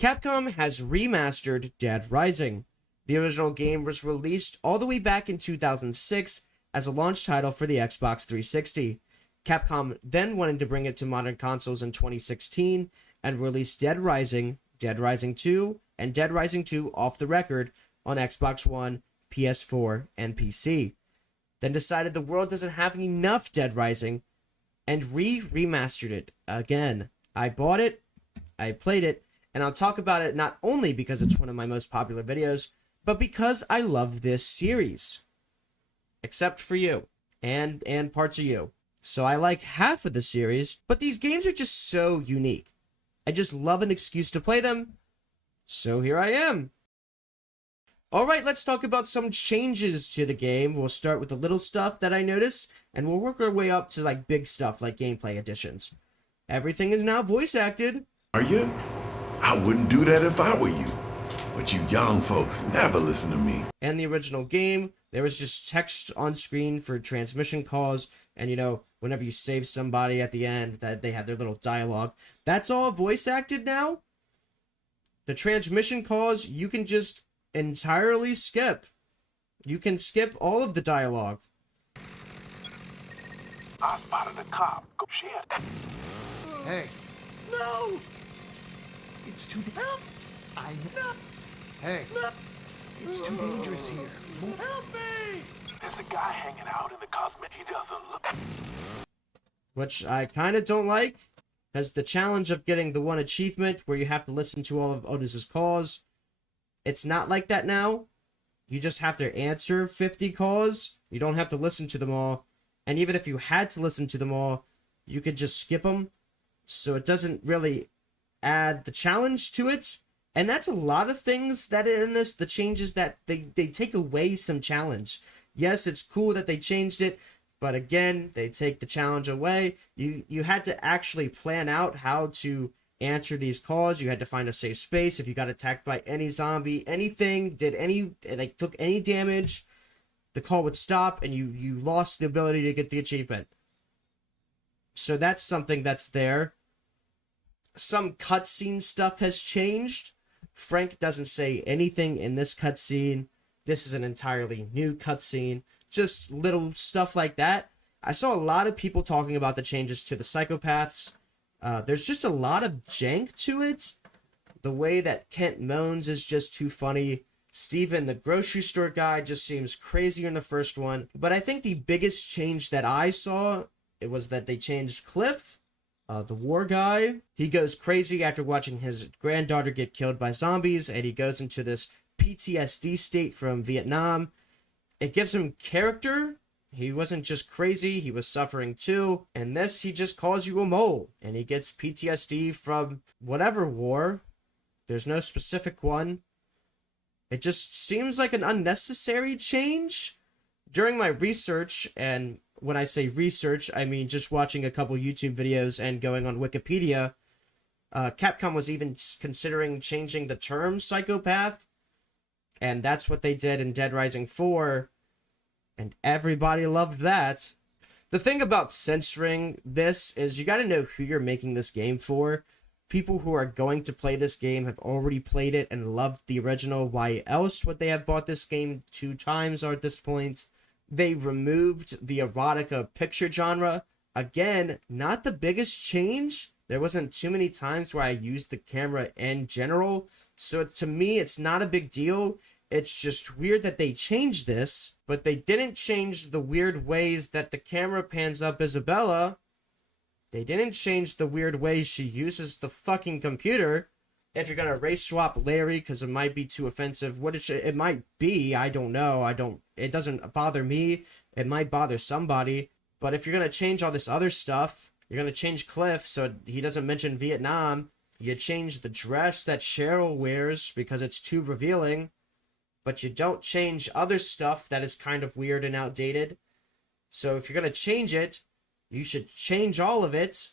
Capcom has remastered Dead Rising. The original game was released all the way back in 2006 as a launch title for the Xbox 360. Capcom then wanted to bring it to modern consoles in 2016 and released Dead Rising, Dead Rising 2, and Dead Rising 2 off the record on Xbox One, PS4, and PC. Then decided the world doesn't have enough Dead Rising and remastered it again. I bought it, I played it, and I'll talk about it not only because it's one of my most popular videos, but because I love this series. Except for you, and parts of you. So I like half of the series, but these games are just so unique. I just love an excuse to play them, so here I am. Alright, let's talk about some changes to the game. We'll start with the little stuff that I noticed, and we'll work our way up to like big stuff like gameplay additions. Everything is now voice acted. Are you? I wouldn't do that if I were you. But you young folks never listen to me. In the original game, there was just text on screen for transmission calls, and whenever you save somebody at the end, that they had their little dialogue. That's all voice acted now. The transmission calls, you can just entirely skip. You can skip all of the dialogue. I spotted a cop. Go shit. Hey. No! It's too... Help! I know. Hey. It's too dangerous here. Help me! There's a guy hanging out in the cosmetic. He doesn't look... Which I kind of don't like, because the challenge of getting the one achievement where you have to listen to all of Otis's calls, it's not like that now. You just have to answer 50 calls. You don't have to listen to them all. And even if you had to listen to them all, you could just skip them. So it doesn't really add the challenge to it. And that's a lot of things that in this, the changes that they take away some challenge. Yes, it's cool that they changed it, but again, they take the challenge away. You had to actually plan out how to answer these calls. You had to find a safe space. If you got attacked by any zombie, anything, took any damage, the call would stop and you lost the ability to get the achievement. So that's something that's there. Some cutscene stuff has changed. Frank doesn't say anything in this cutscene. This is an entirely new cutscene. Just little stuff like that. I saw a lot of people talking about the changes to the psychopaths. There's just a lot of jank to it. The way that Kent moans is just too funny. Steven, the grocery store guy, just seems crazier in the first one. But I think the biggest change that I saw, it was that they changed Cliff, the war guy. He goes crazy after watching his granddaughter get killed by zombies, and he goes into this PTSD state from Vietnam. It gives him character. He wasn't just crazy, he was suffering too. And this, he just calls you a mole. And he gets PTSD from whatever war. There's no specific one. It just seems like an unnecessary change. During my research, and when I say research, I mean just watching a couple YouTube videos and going on Wikipedia, Capcom was even considering changing the term psychopath. And that's what they did in Dead Rising 4. And everybody loved that. The thing about censoring this is you gotta know who you're making this game for. People who are going to play this game have already played it and loved the original. Why else would they have bought this game 2 times or at this point? They removed the erotica picture genre. Again, not the biggest change. There wasn't too many times where I used the camera in general. So to me, it's not a big deal. It's just weird that they changed this, but they didn't change the weird ways that the camera pans up Isabella. They didn't change the weird ways she uses the fucking computer. If you're gonna race swap Larry because it might be too offensive, it might be, I don't know. It doesn't bother me. It might bother somebody. But if you're gonna change all this other stuff, you're gonna change Cliff so he doesn't mention Vietnam. You change the dress that Cheryl wears because it's too revealing. But you don't change other stuff that is kind of weird and outdated. So if you're going to change it, you should change all of it.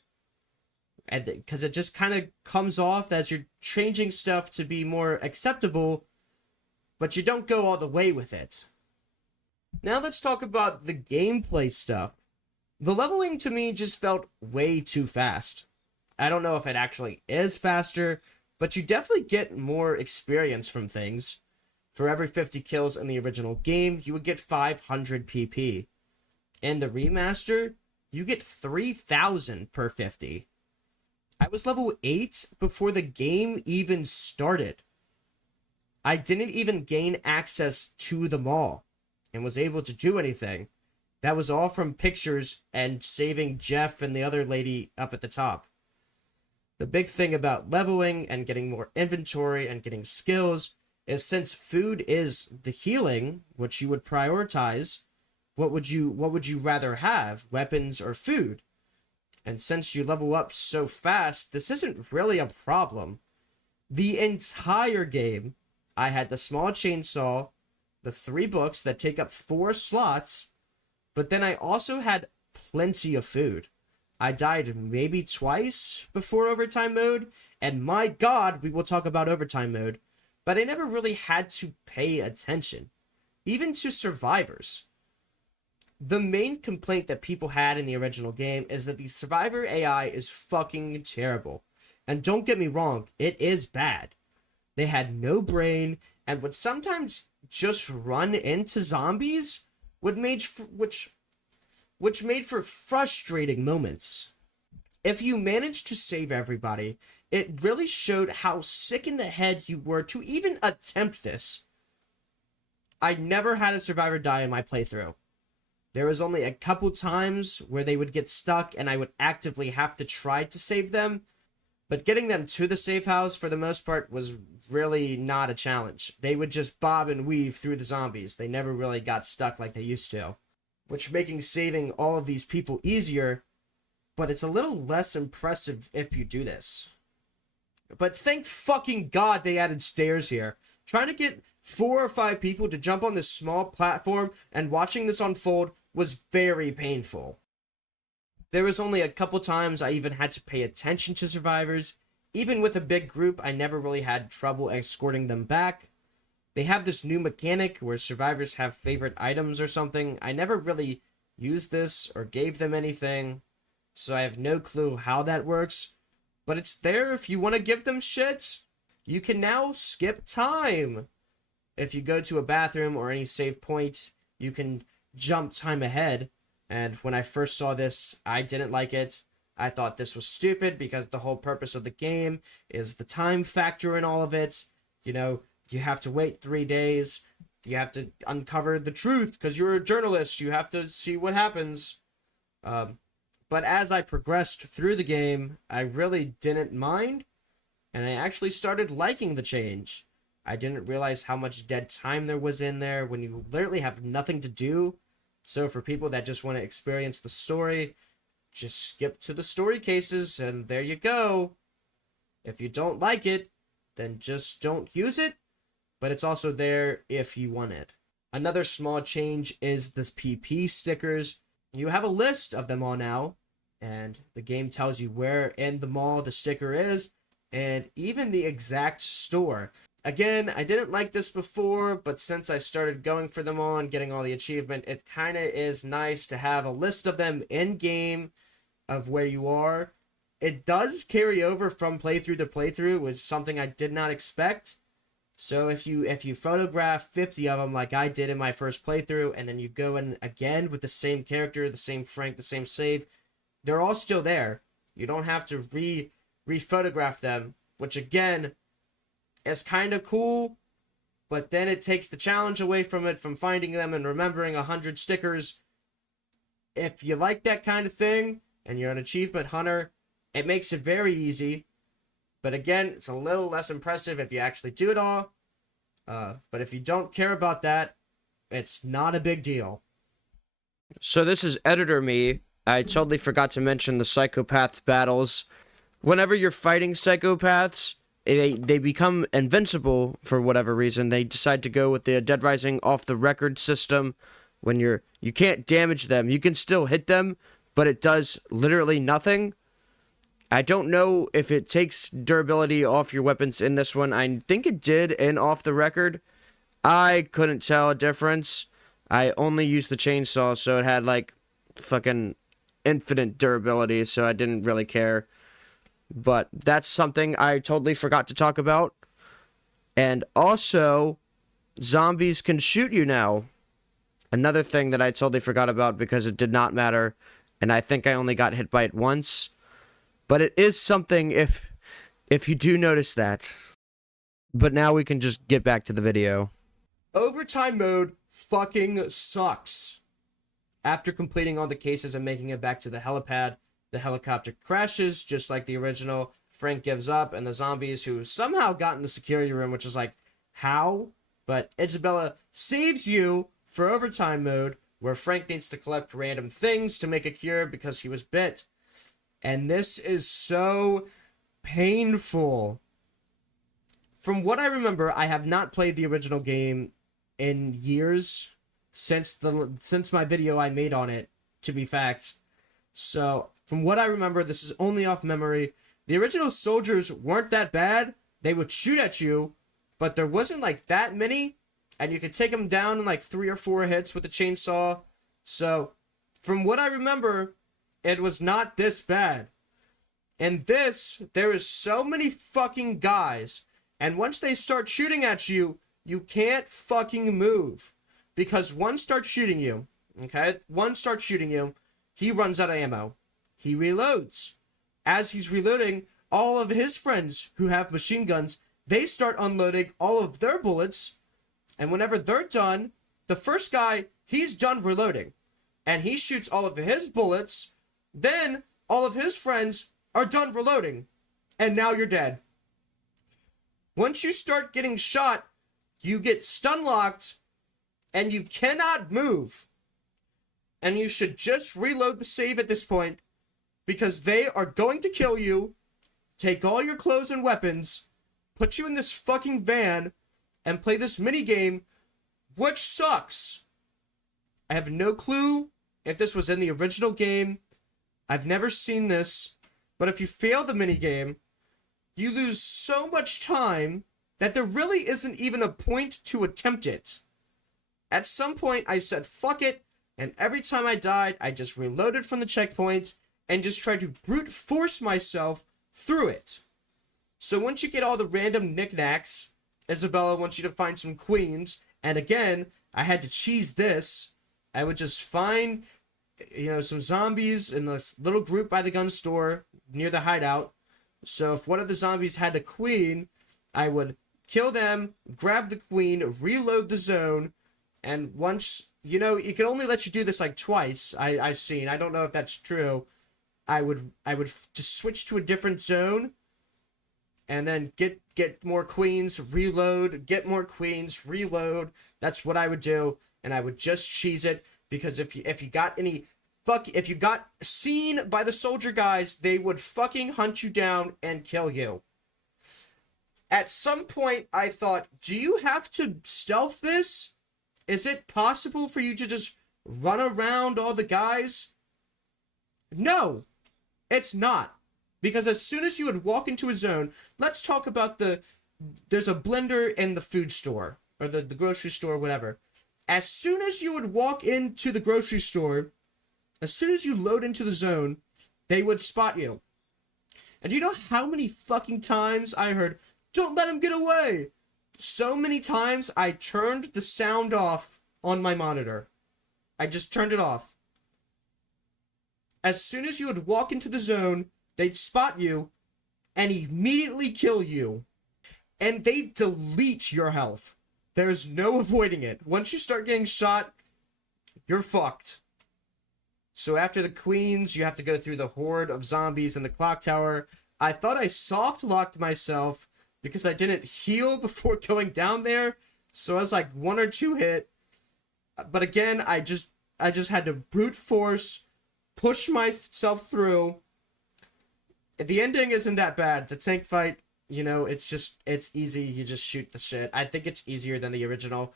And because it just kind of comes off as you're changing stuff to be more acceptable, but you don't go all the way with it. Now let's talk about the gameplay stuff. The leveling to me just felt way too fast. I don't know if it actually is faster, but you definitely get more experience from things. For every 50 kills in the original game, you would get 500 PP. In the remaster, you get 3,000 per 50. I was level 8 before the game even started. I didn't even gain access to the mall and was able to do anything. That was all from pictures and saving Jeff and the other lady up at the top. The big thing about leveling and getting more inventory and getting skills is, since food is the healing, which you would prioritize, what would you rather have, weapons or food? And since you level up so fast, this isn't really a problem. The entire game, I had the small chainsaw, the 3 books that take up 4 slots, but then I also had plenty of food. I died maybe twice before overtime mode, and my god, we will talk about overtime mode, but I never really had to pay attention, even to survivors. The main complaint that people had in the original game is that the survivor AI is fucking terrible. And don't get me wrong, it is bad. They had no brain and would sometimes just run into zombies, which made for frustrating moments. If you managed to save everybody, it really showed how sick in the head you were to even attempt this. I never had a survivor die in my playthrough. There was only a couple times where they would get stuck and I would actively have to try to save them, but getting them to the safe house for the most part was really not a challenge. They would just bob and weave through the zombies. They never really got stuck like they used to, which making saving all of these people easier, but it's a little less impressive if you do this. But thank fucking God they added stairs here. Trying to get 4 or 5 people to jump on this small platform and watching this unfold was very painful. There was only a couple times I even had to pay attention to survivors. Even with a big group, I never really had trouble escorting them back. They have this new mechanic where survivors have favorite items or something. I never really used this or gave them anything, so I have no clue how that works. But it's there if you want to give them shit. You can now skip time. If you go to a bathroom or any save point, you can jump time ahead. And when I first saw this, I didn't like it. I thought this was stupid because the whole purpose of the game is the time factor in all of it. You know, you have to wait 3 days. You have to uncover the truth because you're a journalist. You have to see what happens. But as I progressed through the game, I really didn't mind. And I actually started liking the change. I didn't realize how much dead time there was in there when you literally have nothing to do. So for people that just want to experience the story, just skip to the story cases and there you go. If you don't like it, then just don't use it. But it's also there if you want it. Another small change is this PP stickers. You have a list of them all now, and the game tells you where in the mall the sticker is, and even the exact store. Again, I didn't like this before, but since I started going for them all and getting all the achievement, it kind of is nice to have a list of them in-game of where you are. It does carry over from playthrough to playthrough, which is something I did not expect. So if you photograph 50 of them like I did in my first playthrough, and then you go in again with the same character, the same Frank, the same save, they're all still there. You don't have to re-photograph them, which again is kind of cool, but then it takes the challenge away from it, from finding them and remembering 100 stickers. If you like that kind of thing, and you're an achievement hunter, it makes it very easy. But again, it's a little less impressive if you actually do it all. But if you don't care about that, it's not a big deal. So this is editor me. I totally forgot to mention the psychopath battles. Whenever you're fighting psychopaths, they become invincible for whatever reason. They decide to go with the Dead Rising off the record system. When you can't damage them, you can still hit them, but it does literally nothing. I don't know if it takes durability off your weapons in this one. I think it did in Off the Record. I couldn't tell a difference. I only used the chainsaw, so it had like fucking infinite durability, so I didn't really care. But that's something I totally forgot to talk about. And also, zombies can shoot you now. Another thing that I totally forgot about because it did not matter, and I think I only got hit by it once. But it is something if you do notice that. But now we can just get back to the video. Overtime mode fucking sucks. After completing all the cases and making it back to the helipad, the helicopter crashes just like the original. Frank gives up, and the zombies who somehow got in the security room, which is like, how? But Isabella saves you for overtime mode, where Frank needs to collect random things to make a cure because he was bit. And this is so painful. From what I remember, I have not played the original game in years since my video I made on it, to be fact. So, from what I remember, this is only off memory. The original soldiers weren't that bad. They would shoot at you, but there wasn't like that many, and you could take them down in like 3 or 4 hits with the chainsaw. So, from what I remember, it was not this bad. In this, there is so many fucking guys, and once they start shooting at you, you can't fucking move. Because one starts shooting you, okay? One starts shooting you, he runs out of ammo. He reloads. As he's reloading, all of his friends who have machine guns, they start unloading all of their bullets, and whenever they're done, the first guy, he's done reloading, and he shoots all of his bullets, then all of his friends are done reloading, and now you're dead. Once you start getting shot, you get stun locked, and you cannot move. And you should just reload the save at this point, because they are going to kill you, take all your clothes and weapons, put you in this fucking van, and play this minigame, which sucks. I have no clue if this was in the original game. I've never seen this, but if you fail the minigame, you lose so much time that there really isn't even a point to attempt it. At some point, I said, fuck it, and every time I died, I just reloaded from the checkpoint and just tried to brute force myself through it. So once you get all the random knickknacks, Isabella wants you to find some queens, and again, I had to cheese this. I would just find, some zombies in this little group by the gun store near the hideout. So if one of the zombies had a queen, I would kill them, grab the queen, reload the zone, and once, it can only let you do this like twice, I've seen. I don't know if that's true. I would just switch to a different zone, and then get more queens, reload, get more queens, reload. That's what I would do, and I would just cheese it, because if you got seen by the soldier guys, they would fucking hunt you down and kill you. At some point, I thought, do you have to stealth this? Is it possible for you to just run around all the guys? No, it's not. Because as soon as you would walk into a zone, let's talk about there's a blender in the food store, or the grocery store, whatever. As soon as you would walk into the grocery store, as soon as you load into the zone, they would spot you. And you know how many fucking times I heard, don't let him get away? So many times I turned the sound off on my monitor. I just turned it off. As soon as you would walk into the zone, they'd spot you and immediately kill you. And they delete your health. There's no avoiding it. Once you start getting shot, you're fucked. So after the queens, you have to go through the horde of zombies in the clock tower. I thought I soft locked myself because I didn't heal before going down there. So I was like 1 or 2 hit. But again, I just had to brute force, push myself through. The ending isn't that bad. The tank fight, it's easy. You just shoot the shit. I think it's easier than the original.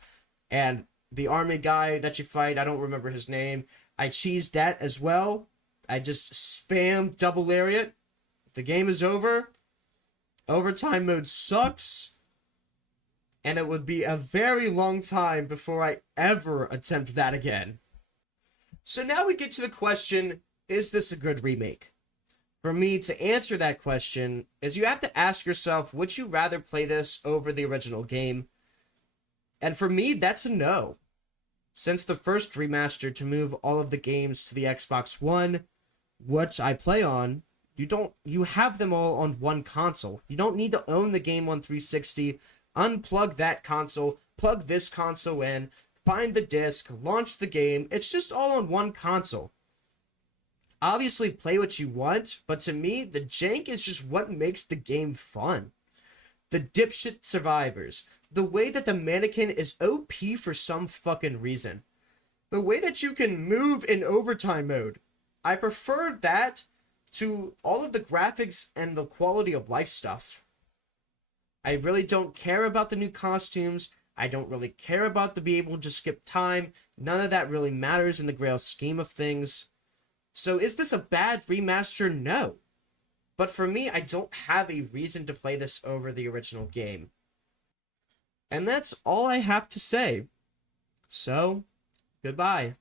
And the army guy that you fight, I don't remember his name. I cheesed that as well. I just spam double lariat. The game is over. Overtime mode sucks. And it would be a very long time before I ever attempt that again. So now we get to the question, is this a good remake? For me to answer that question is you have to ask yourself, would you rather play this over the original game? And for me, that's a no. Since the first remaster to move all of the games to the Xbox One, which I play on, you have them all on one console. You don't need to own the game on 360, unplug that console, plug this console in, find the disc, launch the game. It's just all on one console. Obviously, play what you want, but to me, the jank is just what makes the game fun. The dipshit survivors. The way that the mannequin is OP for some fucking reason. The way that you can move in overtime mode. I prefer that to all of the graphics and the quality of life stuff. I really don't care about the new costumes. I don't really care about to be able to skip time. None of that really matters in the grand scheme of things. So is this a bad remaster? No. But for me, I don't have a reason to play this over the original game. And that's all I have to say. So, goodbye.